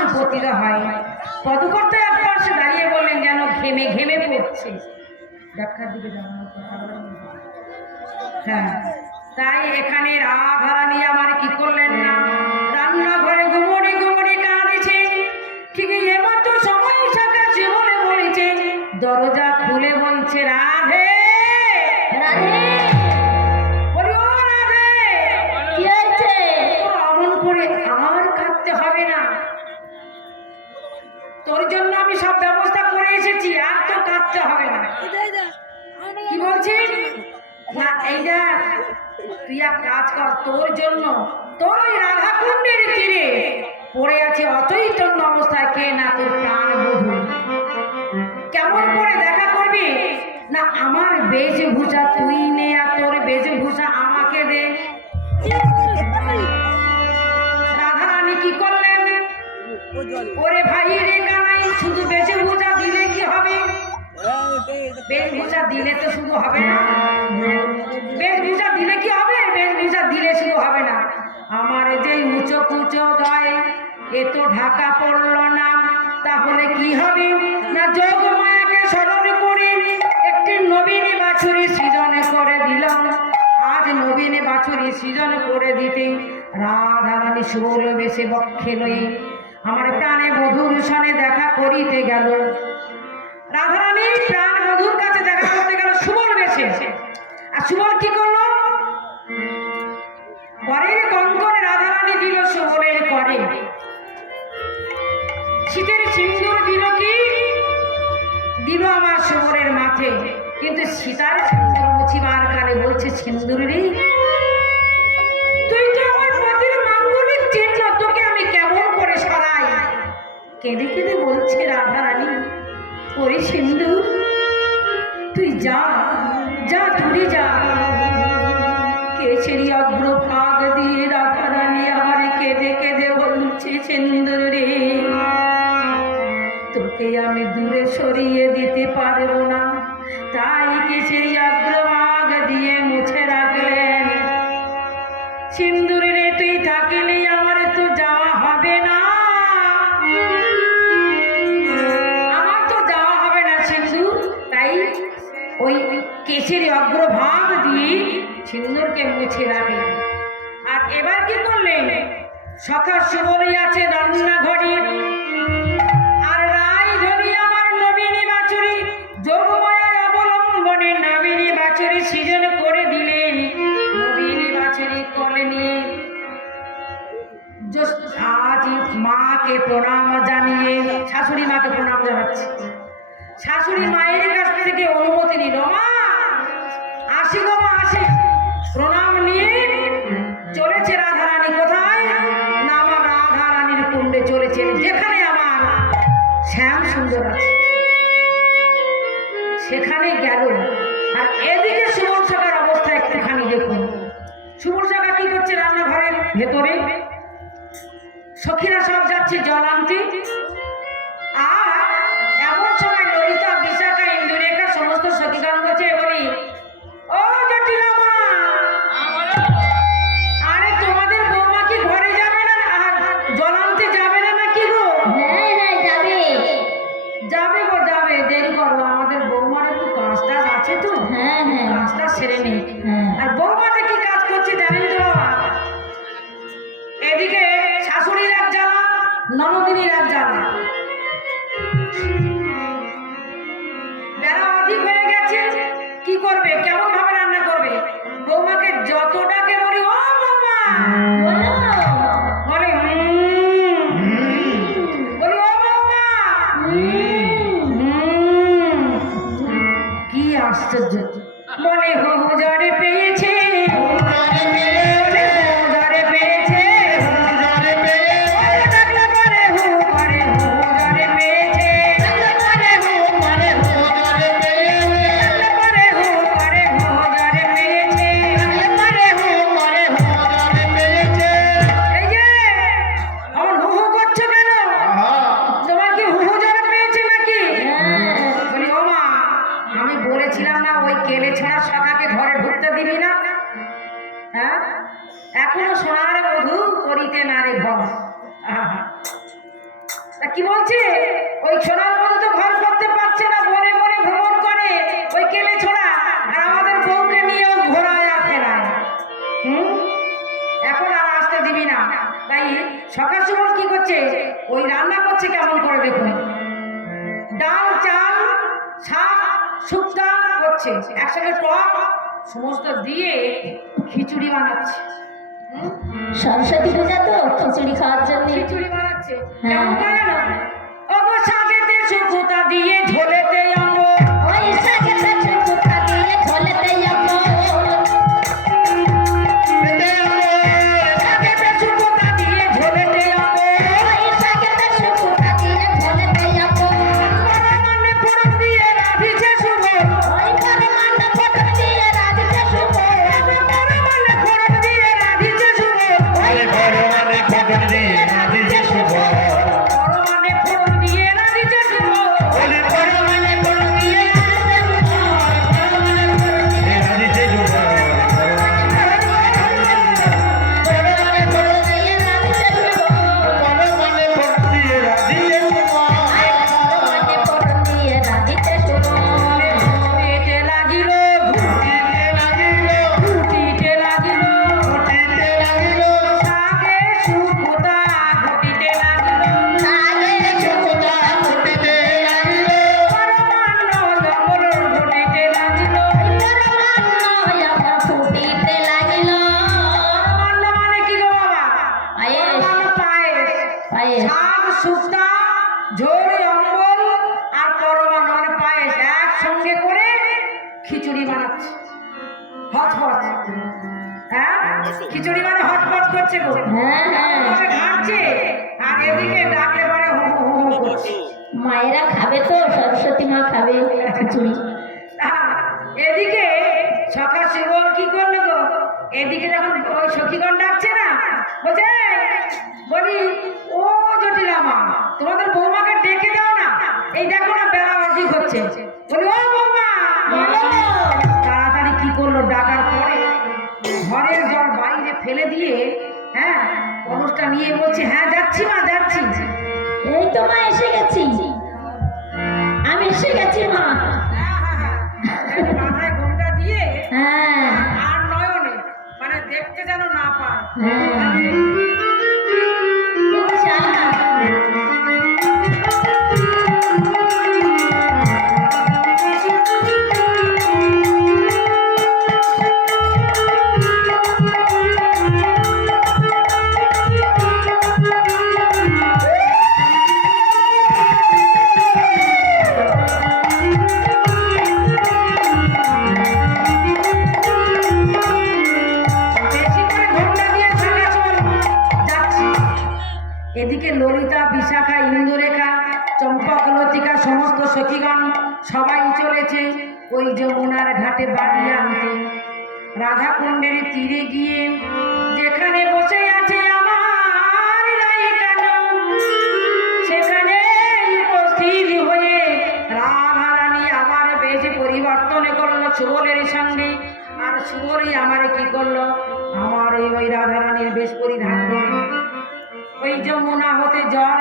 সুপতিত হয়। পদকর্তা এক পাশে দাঁড়িয়ে বললেন, যেন ঘেমে ঘেমে পড়ছে। ব্যাখ্যার দিকে যাওয়ার কথা। হ্যাঁ, তাই এখানে রাধারানী আমার কি করলেন না, রান্নাঘরে ঘুমড়ে ঘুমড়ে কাঁদছে। ঠিক এমাত্র সময় সাথে জীবনে বলেছে, দরজা খুলে বলছে, রাধে রাধে। বলি, ও রাধে, কি হয়েছে? অমন করে আমার কাঁদতে হবে না, তোর জন্য আমি সব ব্যবস্থা করে এসেছি, আর তো কাঁদতে হবে না। কি বলছিস? না, এইটা তুই এক কাজ কর, তোর জন্য তোর ওই রাধাকুণ্ডের তীরে পড়ে আছে অচৈতন্য অবস্থায় কে না তোর প্রাণ বধূ। কেমন করে দেখা করবি না, আমার বেশভূষা তুই নে আর তোর বেশভূষা আমাকে দে। রাধারানী কি করলেন, ওরে ভাই রে কানাই, শুধু বেশভূষা দিলে কি হবে? বেশভূষা দিলে তো শুধু হবে না, বেশভূষা দিলে কি হবে? বেশভূষা দিলে শুধু হবে না, আমার যে উঁচু কুচো গায়ে এ তো ঢাকা পড়ল না, তাহলে কি হবে না, যোগমায়াকে স্মরণ করে একটি নবীনী বাছুরি সৃজন করে দিলাম। আজ নবীনী বাছুরি সৃজন করে দিতে রাধারানী সুবল বেশে বক্ষে লয়ে আমার প্রাণে বধূর সনে দেখা করিতে গেল। রাধারানী প্রাণ বধূর কাছে দেখা করতে গেল সুবল বেশে। আর সুবল কি করলো, ঘরের কঙ্কনে রাধারানী দিল সুবলের করে, শীতের সিন্দুর দিল কি দিল আমার সুবলের মাঠে। কিন্তু সীতার সিন্দুর মুছিবার কালে বলছে, সিন্দুর রে তুই তো আমার পতির মাঙ্গলিক চিহ্ন, তোকে আমি কেমন করে সরাই? কেঁদে কেঁদে বলছে রাধারানী, ওরে সিন্দুর তুই যা যা, দূরে যা। কেছেরি অগ্রভাগ দিয়ে রাধারানী আমার কেঁদে কেঁদে বলছে, সিন্দুর রে তোকে আমি দূরে সরিয়ে দিতে পারবো না, তাই কেছেরি অগ্রভাগ দিয়ে মুছে রাখলেন। সিন্দুর রে তুই থাকিলে আমার তো যাওয়া হবে না, আমার তো যাওয়া হবে না সিন্দুর। তাই ওই কেশের অগ্রভাগ দিয়ে সিন্দুরকে মুছে রাখলেন। আর এবার কি করলেন, সখা সুবলি আছে রান্নাঘরে, আর রায় ধরি আমার নবীনী বাছুরি যোগমায়ার অবলম্বনে নবীনী বাছুরি সৃজন করে দিলেন। নবীনী বাছুরি কোলে নিয়ে আজ মাকে প্রণাম জানিয়ে, শাশুড়ি মাকে প্রণাম জানাচ্ছে, শাশুড়ি মায়ের কাছ থেকে অনুমতি নিল, মা আসি গো মা আসি। প্রণাম নিয়ে চলেছে রাধারানী কোথায় না, আমার রাধারানীর কুণ্ডে চলেছেন, যেখানে আমার শ্যাম সুন্দর আছে সেখানে গেল। আর এদিকে সুবল সখার অবস্থা একটুখানি দেখুন। সুবল সখা কি করছে, রান্নাঘরের ভেতরে সখীরা সব যাচ্ছে জল আনতে। আর এমন সময় ললিতা, বিশাখা, ইন্দুরেখা সমস্ত সখীগণ করছে, বলি ও জটিলা মা, আরে তোমাদের বৌমা কি ঘরে যাবে না, জল আনতে যাবে না নাকি গো? হ্যাঁ হ্যাঁ যাবে, যাবে গো যাবে, দেরি করবো, আমাদের বৌমার একটু কাজ টাজ আছে তো, হ্যাঁ হ্যাঁ কাজটা সেরে নেই। হ্যাঁ। আর বৌমাটা কি কাজ করছে জানেন তো বাবা, এদিকে শাশুড়ির এক জ্বালা, ননদিনীর এক জ্বালা, বেলা অধিক হয়ে গেছে, কি করবে, কেমন ভাবে রান্না করবে? বৌমাকে যতটাকে বলি ও বৌমা বলো, বলে বলি ও বৌমা, কি আশ্চর্য, মনে হুজরে পেয়েছে, তা কি বলছে ওই সোনার মতো তো ঘর করতে পারছে না, বনে বনে ভ্রমণ করে ওই কেলে ছোড়া, আর আমাদের বউকে নিয়েও ঘোরায় আর ফেরায়। এখন আর আসতে দিবি না। তাই সকাল সকাল কি করছে, ওই রান্না করছে কেমন করে দেখুন, ডাল চাল শাক শুক্তা করছে, একসঙ্গে টক সমস্ত দিয়ে খিচুড়ি বানাচ্ছে। সরস্বতী পূজা তো খিচুড়ি খাওয়ার জন্য। খিচুড়ি বানাচ্ছে হ্যাঁ। কেমন করে জানো? ওগো শাকেতে শুকুতা দিয়ে ঝোলেতে আম্ব, ওই শাকেতে শুকুতা দিয়ে ঝোলেতে আম্ব, শাকেতে শুকুতা দিয়ে ঝোলেতে আম্ব, ওই শাকেতে শুকুতা দিয়ে ঝোলেতে আম্ব, পরমান্নে ফোড়ন দিয়ে রাঁধিছে শুভ, ওই পরমান্ন ফোড়ন দিয়ে রাঁধিছে শুভ, পরমান্নে ফোড়ন দিয়ে রাঁধিছে শুভ, পরমান্ন ফোড়ন দিয়ে রাঁধিছে শুভ, পরমান্নে ফোড়ন দিয়ে রাঁধিছে শুভ, পরমান্ন ফোড়ন দিয়ে রাঁধিছে শুভ, পেটে লাগিল ঘুটিতে লাগিল, শাকে শুকুতা ঘুটিতে লাগিল, পরমান্ন লবণ ঘুটিতে লাগিল। পরমান্ন মানে কি গো বাবা? পরমান্ন পায়েস, শাক শুক্তা ঝোল অম্বল আর পরমান্ন মানে পায়েস একসঙ্গে করে খিচুড়ি বানাচ্ছে। হটপট, হ্যাঁ খিচুড়ি মানে হটপট করছে গো, তবে ঘাটছে আর এদিকে ডাকলে পরে হু হু হু হু করছে। মায়েরা খাবে তো, সরস্বতী মা খাবে খিচুড়ি। এদিকে সকাল শিবল কি করলো গো, এদিকে যখন ওই সখীগণ ডাকছে না, বলছে বলি ও জটিলামা তোমাদের বৌমাকে ডেকে দাও না, এই দেখো না বেলা অধিক হচ্ছে। বলি ও বৌমা তাড়াতাড়ি কি করলো, ডাকার পরে ঘরের জল বাইরে ফেলে দিয়ে হ্যাঁ কলসটা নিয়ে বলছে হ্যাঁ যাচ্ছি মা যাচ্ছি। এই তো মা এসে গেছি, আমি এসে গেছি মা। মাথায় ঘোমটা দিয়ে হ্যাঁ আর নয়নে মানে দেখতে যেন না পায়। বেশি করে ঘোমটা দিয়ে চলাচল যাচ্ছি। এদিকে ললিতা বিশাখা ইন্দুরেখা চম্পক লতিকা সমস্ত সখীগণ সবাই চলেছে ওই যমুনার ঘাটে বাড়ি আনতে। রাধা কুণ্ডের তীরে গিয়ে যেখানে বসে আছে আমার রাধিকা, সেখানে উপস্থিত হয়ে রাধা রানী আবার বেশ পরিবর্তন করলো সুবলের সঙ্গে, আর সুবলই আমার কি করলো, আমার ওই রাধা রানীর বেশ পরিধান করে ওই যমুনা হতে জল